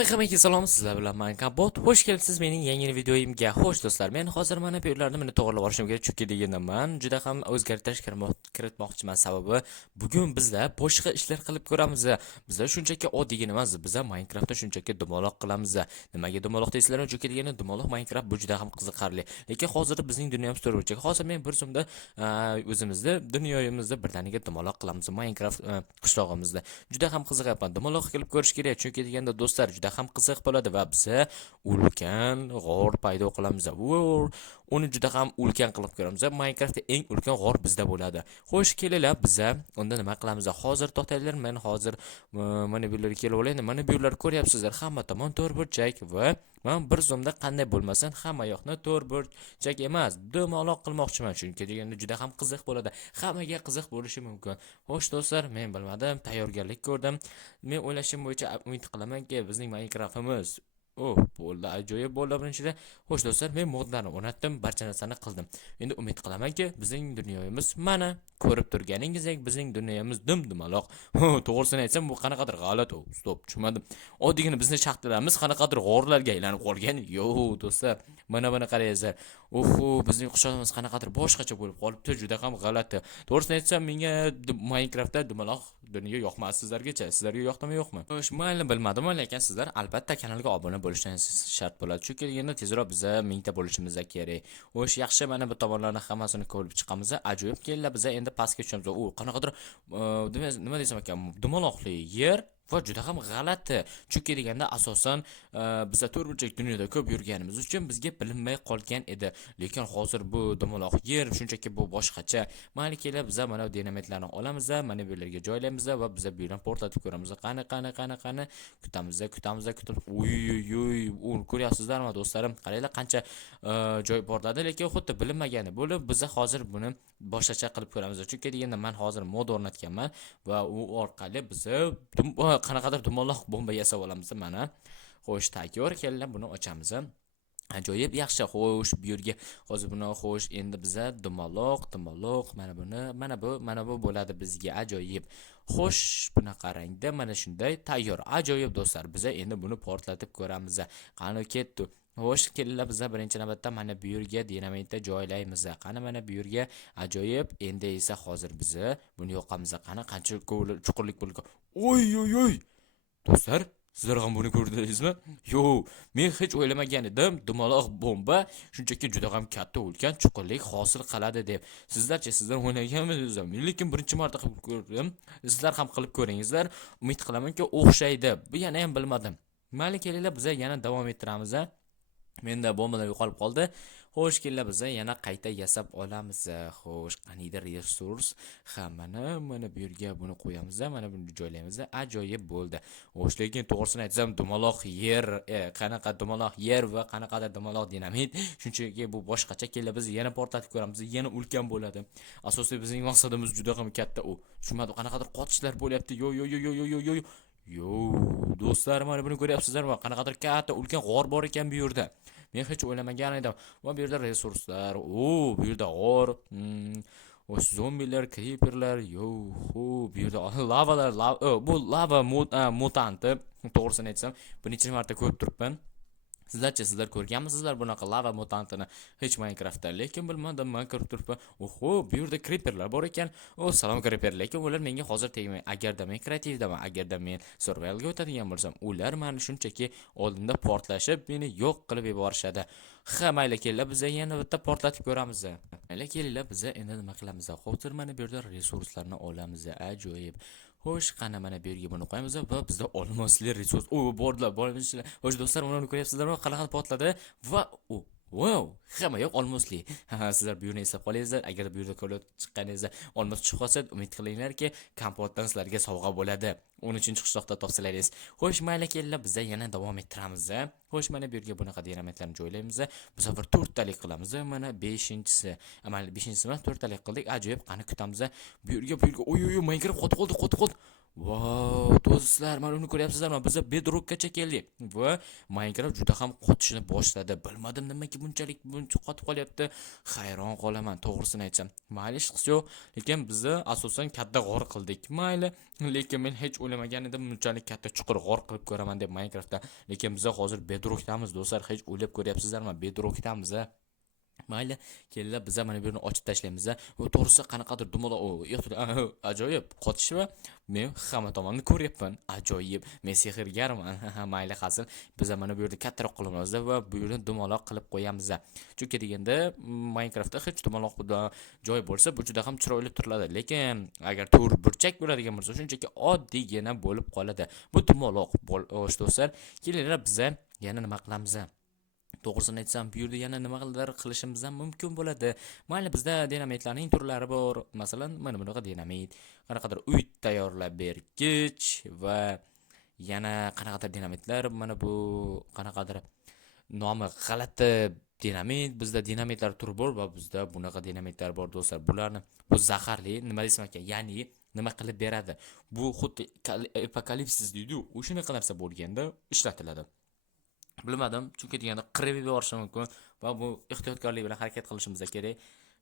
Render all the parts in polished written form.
Hammaga salom, sizlar bilan Minecraft. Xush kelibsiz mening yangi videoyimga. Xo'sh do'stlar, men hozir mana bu yerlarni to'g'rilab olishim kerak, chunki deganman, juda ham o'zgartirish kiritmoqchiman. Sababi bugun bizlar boshqa ishlar qilib ko'ramiz. Bizlar shunchaki oddiygina emas, bizlar Minecraftda shunchaki dumaloq qilamiz. Nimaga dumaloq deysizlar? Chunki deganda dumaloq Minecraft bu juda ham qiziqarli. Lekin hozir bizning dunyomiz to'g'ri. Hozir men bir zumda o'zimizda dunyoyimizda birdaniga dumaloq qilamiz Minecraft qishlog'imizda. Juda ham qiziqyapman. Dumaloq qilib ko'rish kerak, chunki deganda do'stlar juda ham qiziq bo'ladi va biz ulkan g'or paydo qilamiz. Uni juda ham ulkan qilib ko'ramiz. Minecraftda eng ulkan g'or bizda bo'ladi. Xo'sh, kelinglar biz unda nima qilamiz? Hozir to'xtanglar, men hozir mana bu yerlarga kelib olayman. Mana bu yerlar ko'ryapsizlar, hamma tomon to'rtburchak va men bir zumda qanday bo'lmasin hamma yoqni to'rtburchak emas, dumaloq qilmoqchiman, chunki deganda juda ham qiziq bo'ladi. Hammaga qiziq bo'lishi mumkin. Xo'sh do'stlar, men bilmadim, tayyorgarlik ko'rdim. Men o'ylashim bo'yicha umid qilamanki, bizning Minecraftimiz bo'ldi, ajoyib bo'ldi birinchidan. Xo'sh do'stlar, men modlarni o'rnatdim, barcha narsani qildim. Endi umid qilamanki, bizning dunyomiz mana ko'rib turganingizdek, bizning dunyomiz dumaloq. To'g'risini aytsam, bu qanaqadir g'alati. Stop, tushunmadim. Oddiygina bizning shaxtalarimiz qanaqadir g'orlarga aylanib qolgan. Do'stlar, mana buni qarangizlar. Bizning qushog'imiz qanaqadir boshqacha bo'lib qolibdi, juda ham g'alati. To'g'risini aytsam, menga Minecraftda dumaloq dunyo yoqmas. Sizlargacha, sizlarga yoqdimi yo'qmi? Xo'sh, mayli, bilmadim, lekin sizlar albatta kanalga obuna bo'lishinglar shart bo'ladi. Chunki deganda tezroq biz 1000 ta bo'lishimiz kerak. Xo'sh, yaxshi, mana bu tomonlarni hammasini ko'rib chiqamiz. Ajoyib keldi, biz endi pastga tushamiz. Qanaqadir nima desam ekan, dumaloqli yer va juda ham g'alati. Chunki deganda asosan biz to'rtburchak dunyoda ko'p yurganimiz uchun bizga bilinmay qolgan edi. Lekin hozir bu dumaloq yer shunchaki bu boshqacha. Mayli kelib biz mana bu dinamitlarni olamiz, mana bu yerlarga joylaymiz va biz bu yerdan portlatib ko'ramiz. Qani kutamiz. Ko'ryapsizlarmi do'stlarim? Qaranglar qancha joy portladi, lekin xuddi bilinmagani bo'lib biz hozir buni boshqacha qilib ko'ramiz. Chunki deganda men hozir mod o'rnatganman va u orqali biz qanaqadir dumaloq bomba yasab olamiz mana. Xo'sh, tayyor, kelinglar buni ochamiz. Ajoyib, yaxshi. Xo'sh, bu yerga hozir buni xo'sh, endi biza dumaloq mana bu bo'ladi bizga. Ajoyib. Xo'sh, buni qarangda, mana shunday tayyor. Ajoyib do'stlar, biz endi buni portlatib ko'ramiz. Qani ketdi. Xo'sh, kelinglar biz birinchi navbatda mana bu yerga dinamitni joylaymiz. Qani mana bu yerga. Ajoyib. Endi esa hozir biz buni yoqamiz. Qani qancha chuqurlik bo'lgan. Oy. Do'stlar, sizlar ham buni ko'rdingizmi? Men hech o'ylamagan edim, dumaloq bomba shunchaki juda ham katta ulkan chuqurlik hosil qiladi deb. Sizlar o'ylaganmisiz? Men lekin birinchi marta qilib ko'rdim. Sizlar ham qilib ko'ringizlar. Umid qilamanki, o'xshaydi. Bu yana ham bilmadim. Mayli, kelinglar biz yana davom ettiramiz. Menda bombalar yo'qolib qoldi. Xo'sh, kelinglar biz yana qayta yasab olamiz. Xo'sh, qaniydi resurs mana bu yerga buni qo'yamiz, mana buni joylaymiz. Ajoyib bo'ldi. Xo'sh, lekin to'g'risini aytsam, dumaloq yer, qanaqa dumaloq yer va qanaqadir dumaloq dinamit, shunchaki bu boshqacha. Kelinglar biz yana portlatib ko'ramiz, yana ulkan bo'ladi. Asosiy bizning maqsadimiz juda ham katta u. Tushunmadim, qanaqadir qotishlar bo'lyapti. Do'stlar, mana buni ko'ryapsizlarmi? Qanaqadir katta ulkan g'or bor ekan bu yerda. Men hech o'ylamagan edim. Va bu yerda resurslar, bu yerda g'or, zombilar, creeperlar, bu yerda lavalar, bu lava mutanti. To'g'risini aytsam, buni necha marta ko'rib turibman. Sizlar ko'rganmisizlar bunaqa lava mutantini hech Minecraftda? Lekin bilmadim, men ko'rib turibman. Bu yerda creeperlar bor ekan. Salom creeper, lekin ular menga hozir tegmaydi. Agarda men kreativdaman, agarda men survivalga o'tadigan bo'lsam, ular meni shunchaki oldinda portlashib, meni yo'q qilib yuborishadi. Mayli, kelinglar biz yana bitta portlatib ko'ramiz. Mayli, kelinglar biz endi nima qilamiz? Hozir mana bu yerda resurslarni olamiz. Ajoyib. Xo'sh, qani mana bu yerga buni qo'yamiz va bizda olmosli resurs. Borlar. Xo'sh do'stlar, uni ko'ryapsizlarmi? Qanaqa portladi va hamma yoq olmosli. Sizlar bu yerni eslab qolingizlar. Agar bu yerda ko'rib chiqqaningizda olmos chiqib qolsa, umid qilinglarki, kompotdan sizlarga sovg'a bo'ladi. 13-qishloqda topsalaringiz. Xo'sh, mayli, kelinglar biz yana davom ettiramiz. Xo'sh, mana bu yerga bunaqa dinamitlarni joylaymiz. Bu safar 4 talik qilamiz. Mana 5-si. Amal 5-si emas, 4 talik qildik. Ajoyib, qani kutamiz. Bu yerga Minecraft qotib qoldi. Wow, do'stlar, mana uni ko'ryapsizlarmi? Biz Bedrockgacha keldik va Minecraft juda ham qotishni boshladi. Bilmadim nimaga buncha qotib qolyapti. Hayron qolaman, to'g'risini aytsam. Mayli, ish yo'q, lekin biz asosan katta g'or qildik. Mayli, lekin men hech o'ylamagan edim bunchalik katta chuqur g'or qilib ko'raman deb Minecraftda. Lekin biz hozir Bedrockdamiz, do'stlar. Hech o'ylab ko'ryapsizlarmi? Bedrockdamiz. Mayli, kelinglar biz mana bu yerni ochib tashlaymiz. U to'g'risi qanaqadir dumaloq, ajoyib qotish va men hamma tomonni ko'ryapman. Ajoyib. Men sehrgarman. Mayli hasil. Biz mana bu yerda kattaroq qilamiz va bu yerni dumaloq qilib qo'yamiz. Chunki deganda Minecraftda hech dumaloq joy bo'lsa, bu juda ham chiroyli turiladi. Lekin agar to'rt burchak bo'ladigan bo'lsa, shunchaki oddiygina bo'lib qoladi. Bu dumaloq bo'lish do'stlar. Kelinglar biz yana nima qilamiz? To'g'risini aytsam, bu yerda yana nimalar qilishimiz ham mumkin bo'ladi. Mayli, bizda dinamitlarning turlari bor. Masalan, mana bunaqa dinamit, qanaqadir uy tayyorlab bergich va yana qanaqadir dinamitlar, mana bu qanaqadir nomi g'alati dinamit. Bizda dinamitlar turi bor va bizda bunaqa dinamitlar bor do'stlar. Bu zaharli, nima desam ekan? Ya'ni nima qilib beradi? Bu xuddi apokalipsis deydi-ku, o'shanaqa narsa bo'lganda ishlatiladi. Bilmadim, chunki deganda qirib yuborishi mumkin va bu ehtiyotkorlik bilan harakat qilishimiz kerak.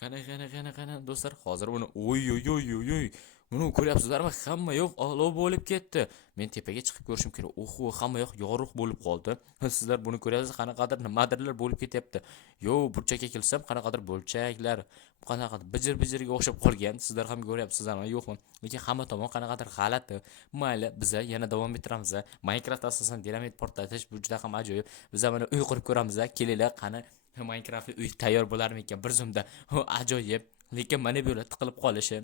Qani do'stlar, hozir buni oy. Buni ko'ryapsizlarmi? Hamma yoq olov bo'lib ketdi. Men tepaga chiqib ko'rishim kerak. Oho, hamma yoq yorug' bo'lib qoldi. Sizlar buni ko'ryapsiz, qanaqadir nimadirlar bo'lib ketyapti. Yo, burchakka kelsam, qanaqadir bo'lchaklar, qanaqadir bijir-bijirga o'xshab qolgan. Sizlar ham ko'ryapsizlarmi? Yo'qmi? Lekin hamma tomon qanaqadir g'alati. Mayli, biz yana davom ettiramiz. Minecraft asosan dinamit portlatish bu juda ham ajoyib. Biz mana uy qurib ko'ramiz. Kelinglar, qani Minecraftli uy tayyor bo'larmikan bir zumda? Ajoyib. Lekin mana bu yerda tiqilib qolishi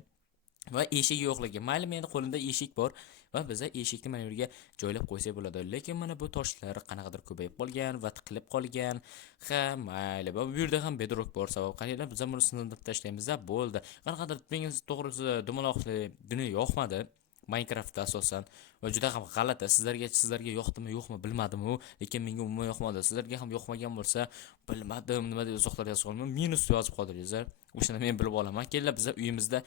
va eshik yo'qligi. Mayli, meni qo'limda eshik bor va biz eshikni mana yerga joylab qo'ysak bo'ladi. Lekin mana bu toshlar qanaqadir ko'payib qolgan va tiqilib qolgan. Ha, mayli. Va bu yerda ham bedrock bor sabab qaniylar biz buni sindirib tashlaymiz. Bo'ldi. Qanaqadir menga to'g'risi dumaloqli dunyo yoqmadi. Minecraftda asosan va juda ham g'alati. Sizlarga yoqdimi, yo'qmi bilmadim-u, lekin menga umuman yoqmadi. Sizlarga ham yoqmagan bo'lsa, bilmadim, nima deb izohlar yozib qoldim. Minus yozib qoldiringizlar. O'shani men bilib olaman. Kelinglar biz uyimizda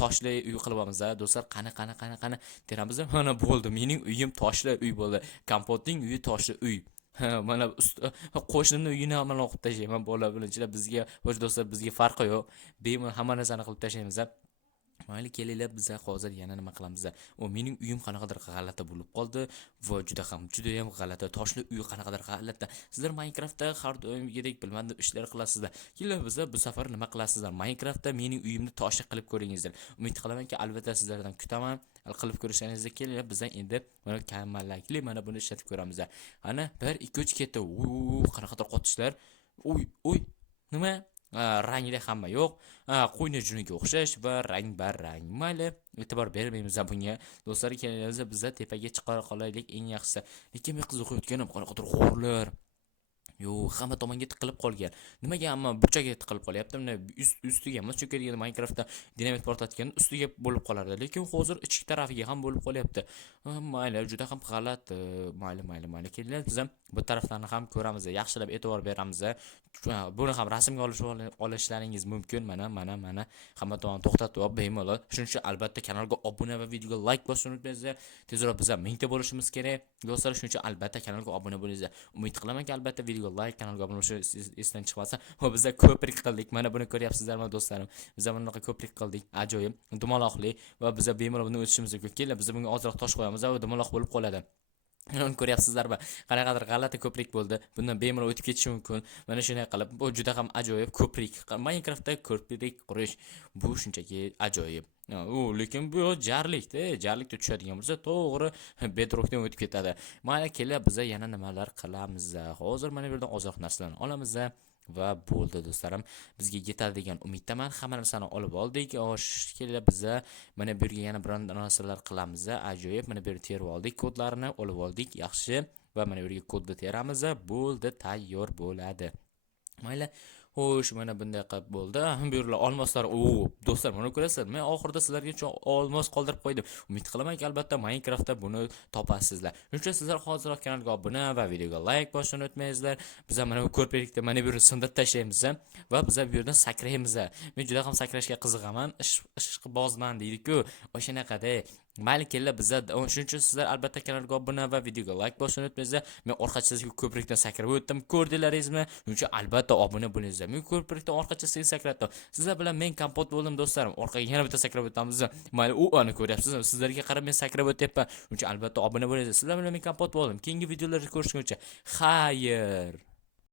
toshli uy qilib olamiz, do'stlar. Qani teramiz. Mana bo'ldi. Mening uyim toshli uy bo'ldi. Kompotning uyi toshli uy. Mana qo'shnimni uyini ham o'qib tashlayman. Bola bilanchilar bizga, xo'sh do'stlar, bizga farqi yo'q. Bemalol hamma narsani qilib tashlaymiz. Mayli, kelinglar biz hozir yana nima qilamiz? O mening uyim qanaqadir g'alati bo'lib qoldi va juda ham g'alati. Toshli uy qanaqadir g'alati. Sizlar Minecraftda har doimgidek bilmadim ishlar qilasizlar. Kelinglar biz bu safar nima qilasizlar? Minecraftda mening uyimni toshli qilib ko'ringizlar. Umid qilamanki, albatta sizlardan kutaman. Qilib ko'rishlaringizni kelinglar, biz endi mana kammalakli mana buni ishlatib ko'ramiz. Ana 1 2 3 ketdi. Qanaqadir qotishlar. Uy. Nima? Rangli hamma yo'q. Qo'yni juniga o'xshash va rang-barrang. Mayli, e'tibor bermaymiz bunga. Do'stlar, kelinglar biz tepaga chiqa qolaylik eng yaxshisi. Lekin men qiziqayotganim qanaqadir g'orlar. Yo, hamma tomonga tiqilib qolgan. Nimaga hamma burchaga tiqilib qolyapti? Mana ustiga emas, chunki degan Minecraftda dinamit portlatgan ustiga bo'lib qolardi. Lekin hozir ichki tarafiga ham bo'lib qolyapti. Mayli, juda ham g'alati. Mayli. Kelinglar biz ham bu taraflarni ham ko'ramiz, yaxshilab e'tibor beramiz. Buni ham rasmga olishlaringiz mumkin. Mana hamma tomonni to'xtatib olib bemalol. Shuning uchun albatta kanalga obuna va videoga like bosishni unutmanglar. Tezroq biz ham 1000 ta bo'lishimiz kerak. Do'stlar, shuning uchun albatta kanalga obuna bo'linglar. Umid qilamanki, albatta videoga like, kanalga obuna bo'lish esdan chiqmasa. Va biz ko'prik qildik. Mana buni ko'ryapsizlarmi do'stlarim? Biz bunaqa ko'prik qildik. Ajoyib, dumaloqli va biz bemalol buni o'tishimiz mumkin. Kelinglar, biz bunga ozroq tosh qo'yamiz va dumaloq bo'lib qoladi. Uni ko'ryapsizlarmi? Qanaqadir g'alati ko'prik bo'ldi. Bundan bemalol o'tib ketish mumkin. Mana shunday qilib, bu juda ham ajoyib ko'prik. Minecraftda ko'prik qurish bu shunchaki ajoyib. Lekin bu jarlikda tushadigan bo'lsa, to'g'ri bedrockdan o'tib ketadi. Mana kelib biz yana nimalar qilamiz? Hozir mana bu yerdan ozroq narsalarni olamiz. Va bo'ldi do'stlarim, bizga yetadi degan umiddaman. Hamma narsani olib oldik. Kelinglar biz mana bu yerga yana bir narsalar qilamiz. Ajoyib, mana bu yerga terib oldik, kodlarini olib oldik. Yaxshi. Va mana bu yerga kodni teramiz. Bo'ldi, tayyor bo'ladi. Mayli. Xo'sh, mana bunday qilib bo'ldi. Bu yerlar olmoslar. Do'stlar, mana ko'rasizlar. Men oxirida sizlarga uchun olmos qoldirib qo'ydim. Umid qilamanki, albatta Minecraftda buni topasizlar. Shuning uchun sizlar hozirroq kanalga obuna va videoga like bosishni unutmanglar. Biz mana bu ko'prikda mana bu yerni sindirib tashlaymiz va biz bu yerdan sakraymiz. Men juda ham sakrashga qiziqaman. Ishqibozman deydi-ku. O'shanaqada Mayli kellar bizda shuning uchun sizlar albatta kanalga obuna va videoga like bosishni unutmanglar. Men orqachasiga ko'prikdan sakrab o'tdim. Ko'rdilaringizmi? Shuning uchun albatta obuna bo'linglar. Men ko'prikdan orqachasiga sakratdim. Sizlar bilan men kompot bo'ldim do'stlarim. Orqaga yana bitta sakrab o'tamiz. Mayli u ani ko'ryapsiz. Sizlarga qarab men sakrab o'tyapman. Shuning uchun albatta obuna bo'linglar. Sizlar bilan men kompot bo'ldim. Keyingi videolarda ko'rishguncha xayr.